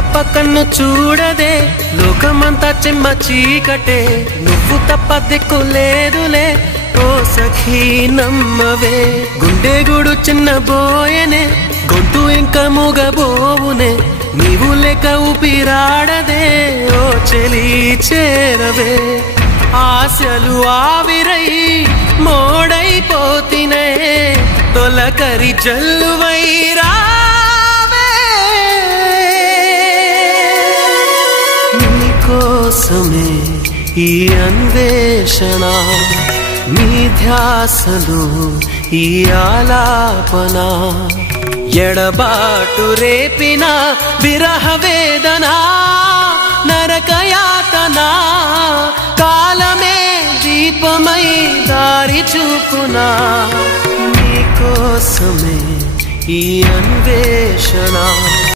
తప్ప కన్ను చూడదే లోకమంతా చెమ్మ చీకటే నువ్వు తప్ప దిక్కు లేదులే ఓ సఖీ నమ్మవే గుండె గుడు చిన్న బోయనే గొంతు ఇంకా మూగబోవునే నీవు లేక ఊపిరాడదే ఓ చెలి చేరవే ఆశలు ఆవిరై మోడైపోతినే తొలకరి జల్లువై రావే నీకోసమే ఈ అన్వేషణ నీ ధ్యాసలో ఈ ఆలాపన ఎడబాటు రేపిన విరహ వేదన నరకయాతన కాలమే దీపమై దారి చూపునా నీకోసమే ఈ అన్వేషణ